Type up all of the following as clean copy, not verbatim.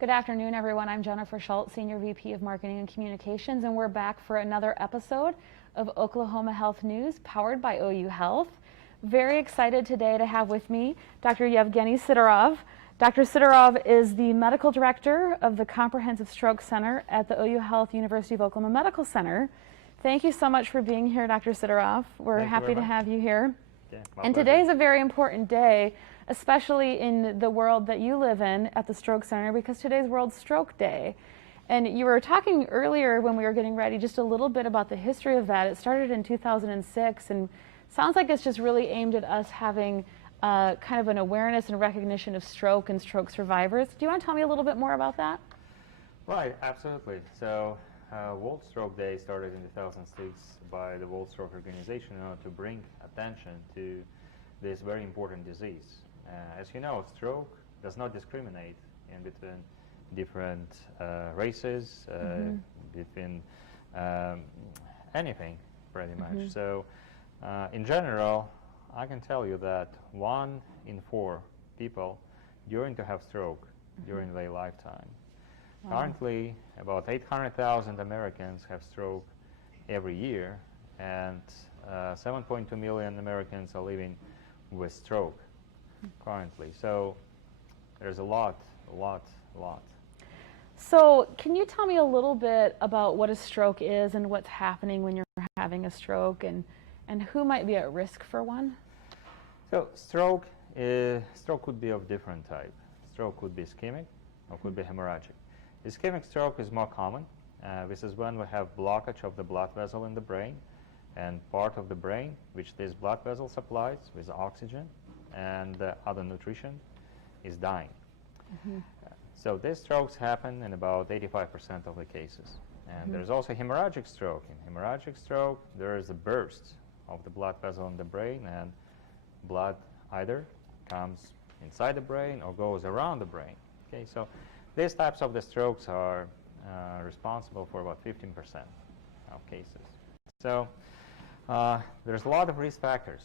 Good afternoon, everyone. I'm Jennifer Schultz, Senior VP of Marketing and Communications, and we're back for another episode of Oklahoma Health News, powered by OU Health. Very excited today to have with me Dr. Yevgeny Sidorov. Dr. Sidorov is the Medical Director of the Comprehensive Stroke Center at the OU Health University of Oklahoma Medical Center. Thank you so much for being here, Dr. Sidorov. We're happy to have you here. Yeah, and today's a very important day, especially in the world that you live in at the Stroke Center, because today's World Stroke Day. And you were talking earlier when we were getting ready just a little bit about the history of that. It started in 2006 and sounds like it's just really aimed at us having kind of an awareness and recognition of stroke and stroke survivors. Do you want to tell me a little bit more about that? Right, absolutely. So World Stroke Day started in 2006 by the World Stroke Organization in order to bring attention to this very important disease. As you know, stroke does not discriminate in between different races, between anything pretty much. So in general, I can tell you that 1 in 4 people going to have stroke during their lifetime. Wow. Currently, about 800,000 Americans have stroke every year, and 7.2 million Americans are living with stroke currently. So there's a lot. So can you tell me a little bit about what a stroke is and what's happening when you're having a stroke, and who might be at risk for one? So stroke could be of different type. Stroke could be ischemic or could be hemorrhagic. Ischemic stroke is more common. This is when we have blockage of the blood vessel in the brain, and part of the brain which this blood vessel supplies with oxygen and other nutrition is dying. So these strokes happen in about 85% of the cases. And there's also hemorrhagic stroke. In hemorrhagic stroke, there is a burst of the blood vessel in the brain, and blood either comes inside the brain or goes around the brain. Okay, so these types of the strokes are responsible for about 15% of cases. So there's a lot of risk factors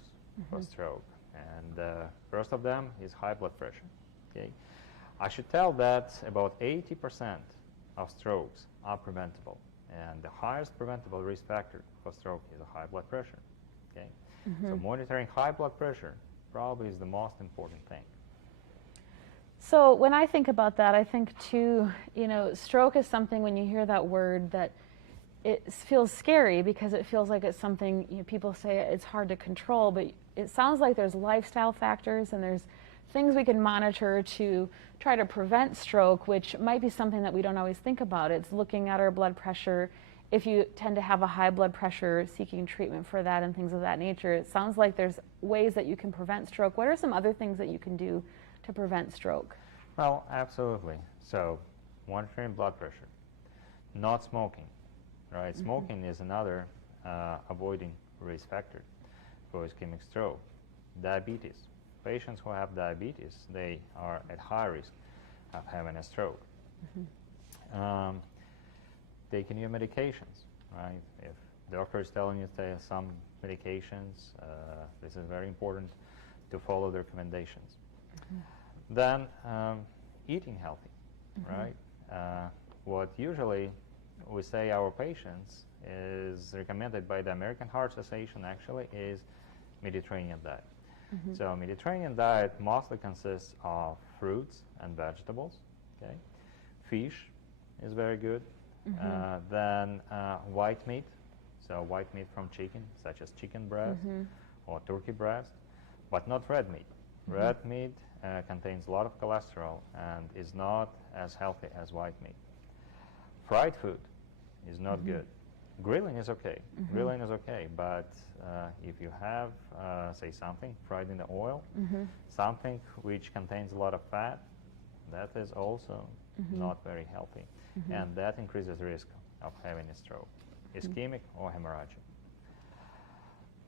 for stroke, and first of them is high blood pressure. Okay, I should tell that about 80% of strokes are preventable, and the highest preventable risk factor for stroke is a high blood pressure. Okay, so monitoring high blood pressure probably is the most important thing. So when I think about that, I think too, stroke is something, when you hear that word, that it feels scary because it feels like it's something, people say it's hard to control, but it sounds like there's lifestyle factors and there's things we can monitor to try to prevent stroke, which might be something that we don't always think about. It's looking at our blood pressure. If you tend to have a high blood pressure, seeking treatment for that and things of that nature. It sounds like there's ways that you can prevent stroke. What are some other things that you can do to prevent stroke? Well, absolutely. So monitoring blood pressure, not smoking, right? Smoking is another avoiding risk factor for ischemic stroke. Diabetes. Patients who have diabetes, they are at high risk of having a stroke. Taking your medications, right? If the doctor is telling you to take some medications, this is very important to follow the recommendations. Then eating healthy, right? What usually we say our patients is recommended by the American Heart Association actually is Mediterranean diet. So Mediterranean diet mostly consists of fruits and vegetables. Okay, fish is very good. Then white meat, so white meat from chicken, such as chicken breast or turkey breast, but not red meat. Red meat contains a lot of cholesterol and is not as healthy as white meat. Fried food is not good. Grilling is okay. Grilling is okay, but if you have, say, something fried in the oil, something which contains a lot of fat, that is also not very healthy, and that increases the risk of having a stroke, ischemic or hemorrhagic.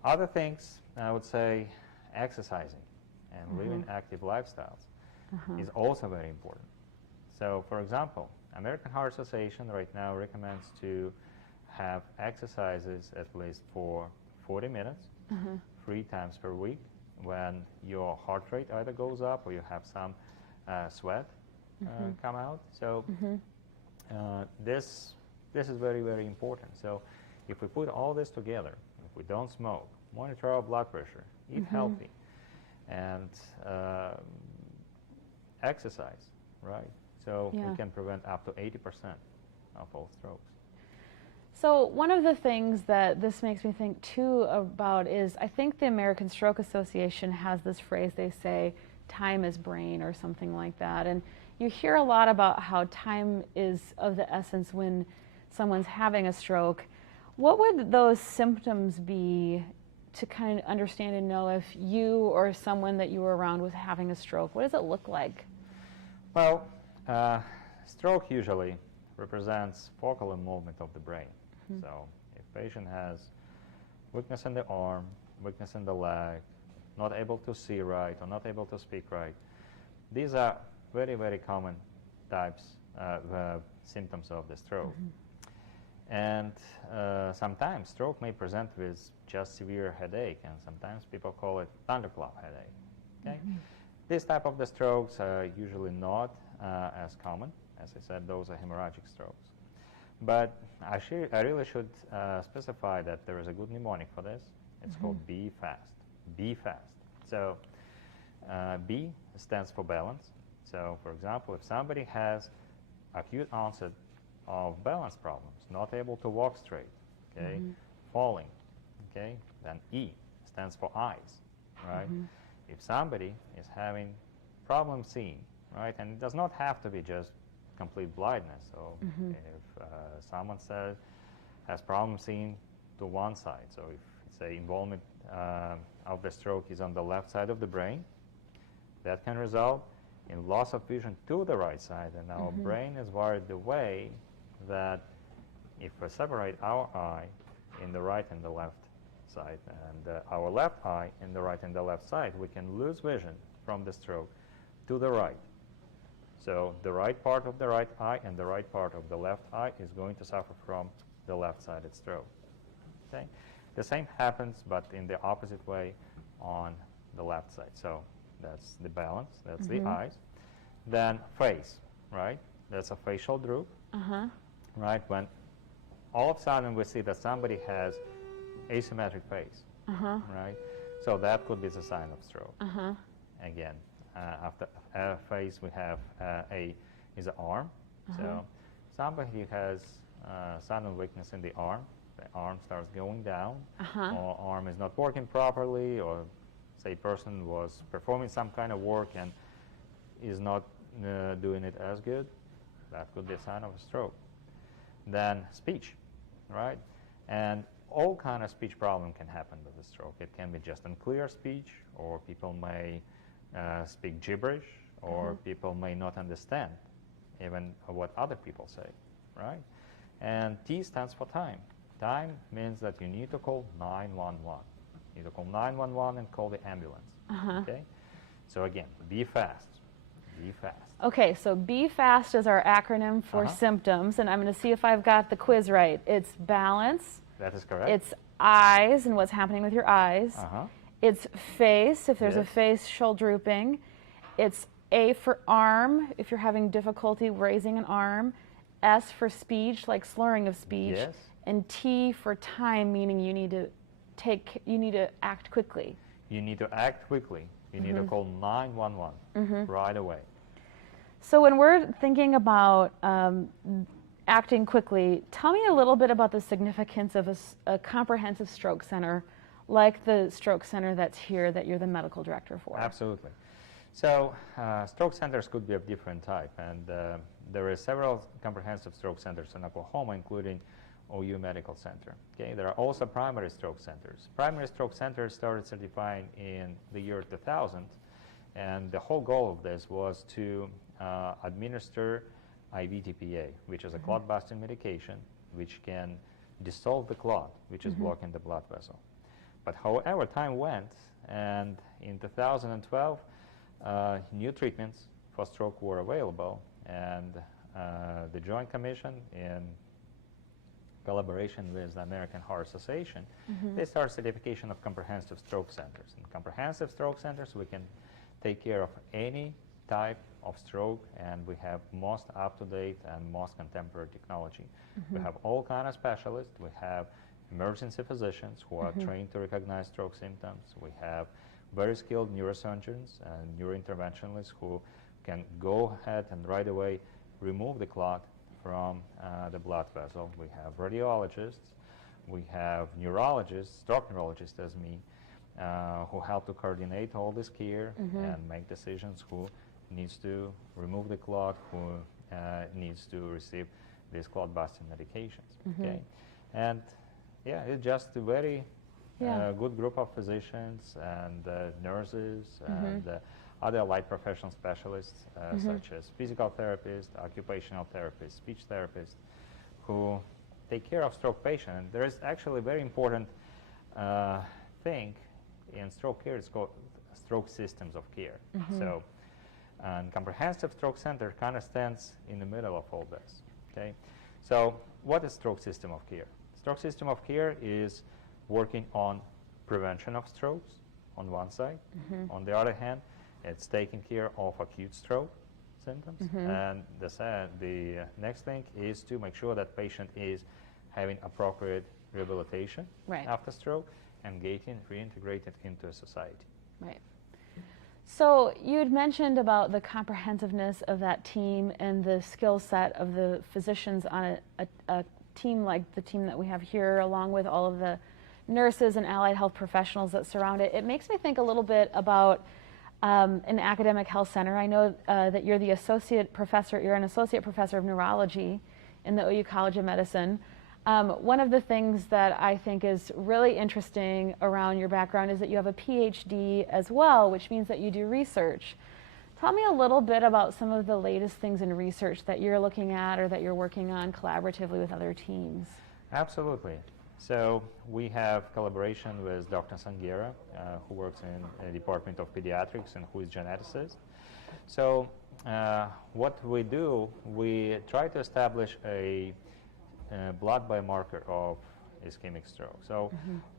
Other things, I would say, exercising and living active lifestyles is also very important. So, for example, American Heart Association right now recommends to have exercises at least for 40 minutes, 3 times per week, when your heart rate either goes up or you have some sweat come out. So this is very, very important. So if we put all this together, if we don't smoke, monitor our blood pressure, eat healthy, and exercise, right? So we can prevent up to 80% of all strokes. So one of the things that this makes me think too about is, I think the American Stroke Association has this phrase, they say, time is brain or something like that. And you hear a lot about how time is of the essence when someone's having a stroke. What would those symptoms be to kind of understand and know if you or someone that you were around was having a stroke? What does it look like? Well, stroke usually represents focal involvement of the brain. So if patient has weakness in the arm, weakness in the leg, not able to see right or not able to speak right, these are very, very common types of symptoms of the stroke. And sometimes stroke may present with just severe headache, and sometimes people call it thunderclap headache. Okay? This type of the strokes are usually not as common. As I said, those are hemorrhagic strokes. But I really should specify that there is a good mnemonic for this. It's called Be Fast. Be fast. So B stands for balance. So for example, if somebody has acute onset of balance problems, not able to walk straight, okay, falling, okay, then E stands for eyes, right? If somebody is having problem seeing, right, and it does not have to be just complete blindness. So if someone has problem seeing to one side, so if say involvement of the stroke is on the left side of the brain, that can result in loss of vision to the right side. And our brain is wired the way that if we separate our eye in the right and the left side and our left eye in the right and the left side, we can lose vision from the stroke to the right. So the right part of the right eye and the right part of the left eye is going to suffer from the left-sided stroke. Okay? The same happens, but in the opposite way on the left side. So that's the balance, that's the eyes. Then face, right? That's a facial droop, right? When all of a sudden we see that somebody has asymmetric face, right? So that could be the sign of stroke. Again, after face we have is the arm. So somebody who has sudden weakness in the arm starts going down, or arm is not working properly, or say person was performing some kind of work and is not doing it as good, that could be a sign of a stroke. Then speech, right? And all kind of speech problem can happen with a stroke. It can be just unclear speech, or people may speak gibberish, or people may not understand even what other people say, right? And T stands for time. Time means that you need to call 911. You need to call 911 and call the ambulance, okay? So again, be fast, be fast. Okay, so Be Fast is our acronym for symptoms, and I'm going to see if I've got the quiz right. It's balance. That is correct. It's eyes and what's happening with your eyes. It's face, if there's a facial drooping. It's A for arm, if you're having difficulty raising an arm. S for speech, like slurring of speech. Yes. And T for time, meaning you need to act quickly. You need to act quickly. You need to call 911 right away. So when we're thinking about acting quickly, tell me a little bit about the significance of a comprehensive stroke center like the stroke center that's here that you're the medical director for. Absolutely. So stroke centers could be of different type, and there are several comprehensive stroke centers in Oklahoma, including OU Medical Center. Okay, there are also primary stroke centers. Primary stroke centers started certifying in the year 2000, and the whole goal of this was to administer IVTPA, which is a clot-busting medication, which can dissolve the clot, which is blocking the blood vessel. But however, time went, and in 2012, new treatments for stroke were available, and the Joint Commission, in collaboration with the American Heart Association, they started certification of comprehensive stroke centers. In comprehensive stroke centers, we can take care of any type of stroke, and we have most up-to-date and most contemporary technology. We have all kind of specialists. We have emergency physicians who are trained to recognize stroke symptoms. We have very skilled neurosurgeons and neurointerventionalists who can go ahead and right away remove the clot from the blood vessel. We have radiologists. We have neurologists, stroke neurologists as me, who help to coordinate all this care and make decisions who needs to remove the clot, who needs to receive these clot-busting medications. Okay, and yeah, it's just a very good group of physicians and nurses and other allied professional specialists, such as physical therapists, occupational therapists, speech therapists, who take care of stroke patients. And there is actually a very important thing in stroke care. It's called stroke systems of care. So, and Comprehensive Stroke Center kind of stands in the middle of all this. Okay, so what is stroke system of care? Stroke system of care is working on prevention of strokes on one side. On the other hand, it's taking care of acute stroke symptoms. And the next thing is to make sure that patient is having appropriate rehabilitation after stroke and getting reintegrated into society. Right. So you had mentioned about the comprehensiveness of that team and the skill set of the physicians on a team like the team that we have here, along with all of the nurses and allied health professionals that surround it. It makes me think a little bit about an academic health center. I know that you're the associate professor, you're an associate professor of neurology in the OU College of Medicine. One of the things that I think is really interesting around your background is that you have a PhD as well, which means that you do research. Tell me a little bit about some of the latest things in research that you're looking at or that you're working on collaboratively with other teams. Absolutely. So we have collaboration with Dr. Sanghera, who works in the Department of Pediatrics and who is geneticist. So what we do, we try to establish a blood biomarker of ischemic stroke. So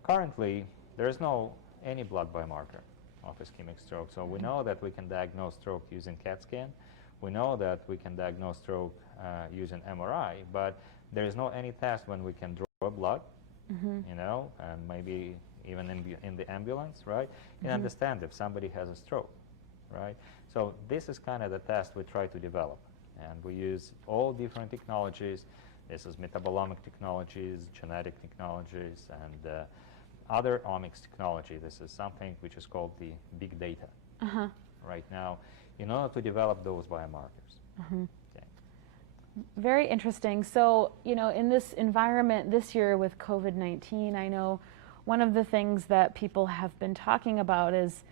currently, there is no any blood biomarker of ischemic stroke. So we know that we can diagnose stroke using CAT scan. We know that we can diagnose stroke using MRI, but there is no any test when we can draw blood, you know, and maybe even in the ambulance, right? And understand if somebody has a stroke, right? So this is kind of the test we try to develop. And we use all different technologies. This is metabolomic technologies, genetic technologies, and other omics technology. This is something which is called the big data right now in order to develop those biomarkers. Okay. Very interesting. So, you know, in this environment this year with COVID-19, I know one of the things that people have been talking about is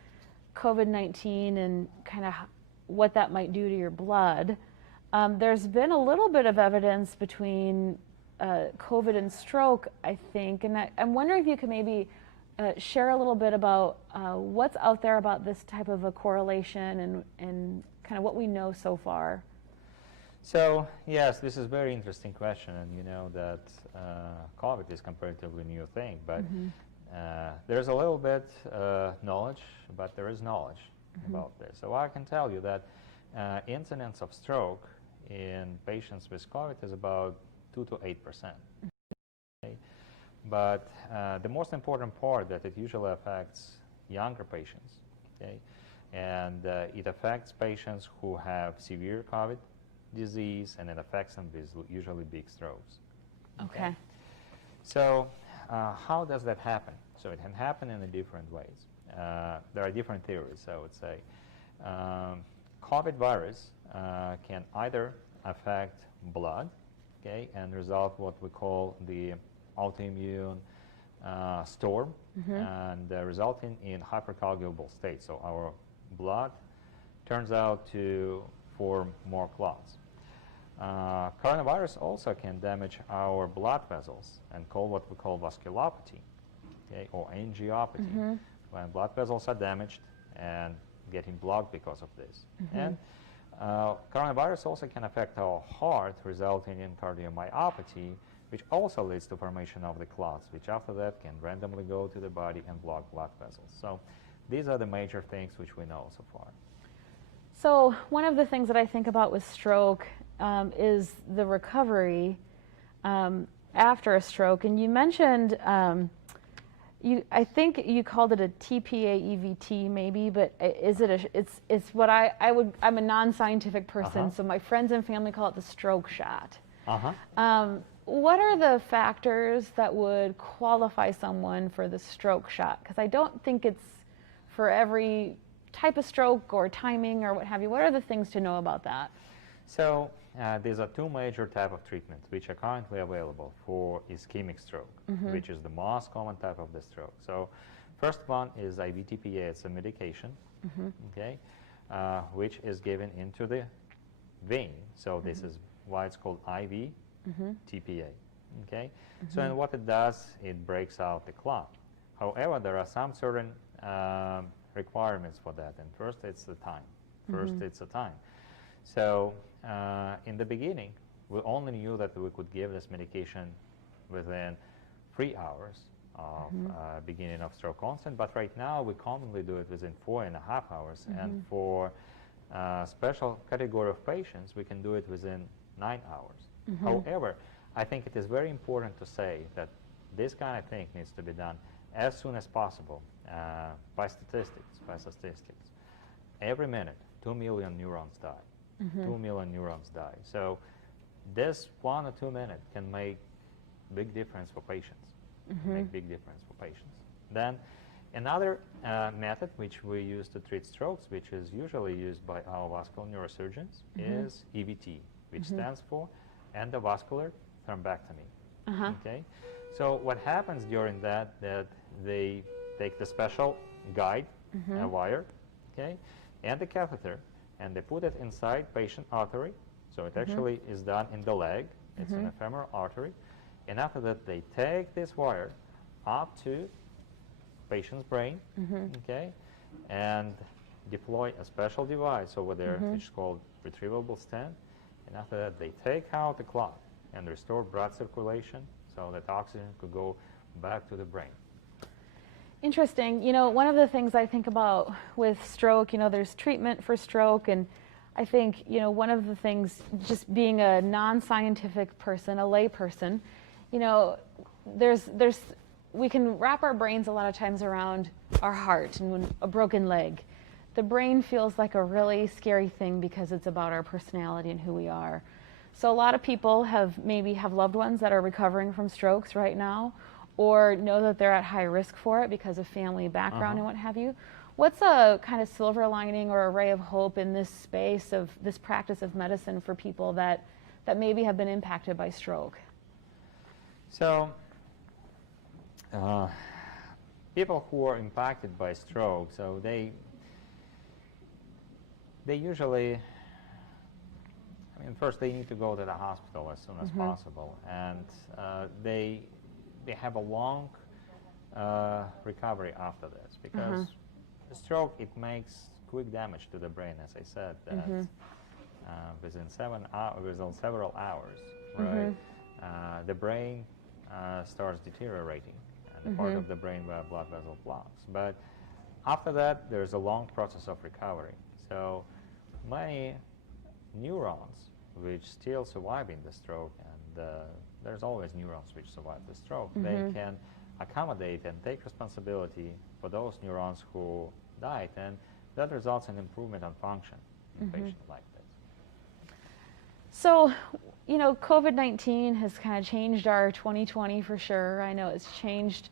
COVID-19 and kind of what that might do to your blood. There's been a little bit of evidence between COVID and stroke, I think, and I'm wondering if you could maybe share a little bit about what's out there about this type of a correlation and kind of what we know so far. So, yes, this is a very interesting question, and you know that COVID is comparatively new thing, but there's a little bit knowledge, but there is knowledge about this. So I can tell you that incidence of stroke in patients with COVID is about 2 to 8%. Okay? But the most important part that it usually affects younger patients, okay? And it affects patients who have severe COVID disease, and it affects them with usually big strokes. Okay. So how does that happen? So it can happen in different ways. There are different theories, I would say. COVID virus can either affect blood, okay, and result what we call the autoimmune storm, and resulting in hypercoagulable state. So our blood turns out to form more clots. Coronavirus also can damage our blood vessels and call what we call vasculopathy, okay, or angiopathy, when blood vessels are damaged and getting blocked because of this. And coronavirus also can affect our heart, resulting in cardiomyopathy, which also leads to formation of the clots, which after that can randomly go to the body and block blood vessels. So these are the major things which we know so far. So one of the things that I think about with stroke is the recovery after a stroke. And you mentioned, I think you called it a TPA EVT maybe, but is it it's what I'm a non-scientific person, so my friends and family call it the stroke shot. What are the factors that would qualify someone for the stroke shot? Because I don't think it's for every type of stroke or timing or what have you. What are the things to know about that? So these are two major types of treatments which are currently available for ischemic stroke, which is the most common type of the stroke. So first one is IVTPA. It's a medication, okay, which is given into the vein. So this is why it's called IV TPA, okay? So and what it does, it breaks out the clot. However, there are some certain requirements for that, and first it's the time. It's the time. So in the beginning, we only knew that we could give this medication within 3 hours of beginning of stroke onset, but right now we commonly do it within 4.5 hours, and for special category of patients, we can do it within 9 hours. However, I think it is very important to say that this kind of thing needs to be done as soon as possible by statistics. Every minute, 2 million neurons die. 2 million neurons die. So this 1 or 2 minutes can make big difference for patients. Then another method which we use to treat strokes, which is usually used by our vascular neurosurgeons, is EVT, which stands for endovascular thrombectomy. Okay, so what happens during that they take the special guide, a wire, okay, and the catheter, and they put it inside patient artery. So it actually is done in the leg. It's an ephemeral artery, and after that they take this wire up to patient's brain, okay, and deploy a special device over there, which is called retrievable stent. And after that, they take out the clot and restore blood circulation so that oxygen could go back to the brain. Interesting. You know, one of the things I think about with stroke, you know, there's treatment for stroke, and I think, you know, one of the things, just being a non-scientific person, a lay person, you know, we can wrap our brains a lot of times around our heart and when a broken leg. The brain feels like a really scary thing because it's about our personality and who we are. So a lot of people maybe have loved ones that are recovering from strokes right now, or know that they're at high risk for it because of family background and what have you. What's a kind of silver lining or a ray of hope in this space of this practice of medicine for people that maybe have been impacted by stroke? So people who are impacted by stroke, so they usually, I mean, first they need to go to the hospital as soon as possible, and they have a long recovery after this, because the stroke, it makes quick damage to the brain, as I said, that within several hours, right, the brain starts deteriorating, and the part of the brain where blood vessel blocks. But after that, there's a long process of recovery. So many neurons which still survive in the stroke, and there's always neurons which survive the stroke, they can accommodate and take responsibility for those neurons who died, and that results in improvement on function in patients like this. So, you know, COVID-19 has kind of changed our 2020 for sure. I know it's changed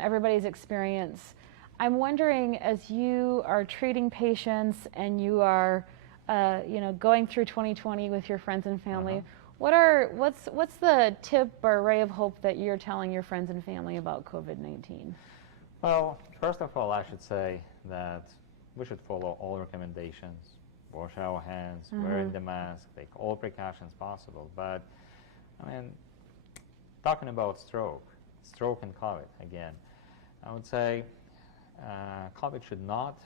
everybody's experience. I'm wondering, as you are treating patients and you are, you know, going through 2020 with your friends and family, what's the tip or ray of hope that you're telling your friends and family about COVID-19? Well, first of all, I should say that we should follow all recommendations, wash our hands, wearing the mask, take all precautions possible. But, I mean, talking about stroke and COVID again, I would say COVID should not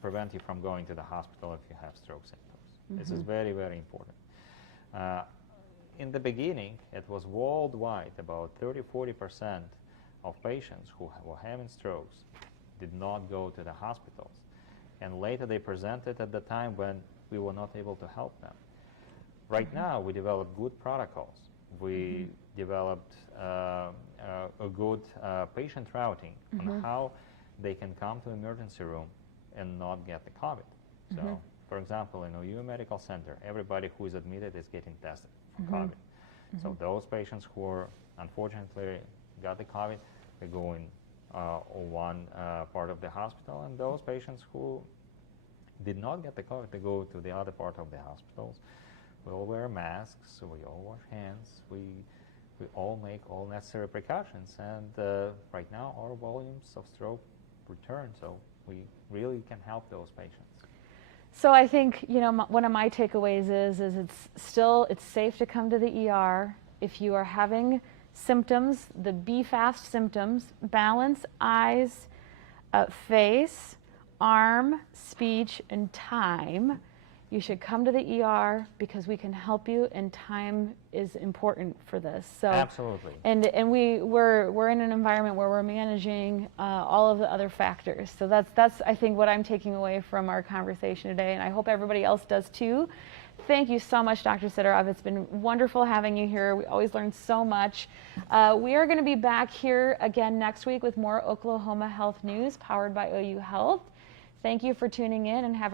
prevent you from going to the hospital if you have stroke symptoms. This is very, very important. In the beginning, it was worldwide about 30–40% of patients who were having strokes did not go to the hospitals. and later they presented at the time when we were not able to help them. Right now, we developed good protocols. We developed a good patient routing on how they can come to emergency room and not get the COVID. So, for example, in OU Medical Center, everybody who is admitted is getting tested for COVID. So those patients who are unfortunately got the COVID, they go in one part of the hospital, and those patients who did not get the COVID, they go to the other part of the hospitals. We all wear masks, we all wash hands, we all make all necessary precautions, and right now our volumes of stroke return, so we really can help those patients. So I think, you know, one of my takeaways is it's safe to come to the ER if you are having symptoms, the BFAST symptoms: balance, eyes, face, arm, speech, and time. You should come to the ER because we can help you, and time is important for this. So absolutely. And we're in an environment where we're managing all of the other factors. So that's I think what I'm taking away from our conversation today, and I hope everybody else does too. Thank you so much, Dr. Sidorov. It's been wonderful having you here. We always learn so much. We are going to be back here again next week with more Oklahoma health news powered by OU Health. Thank you for tuning in, and have a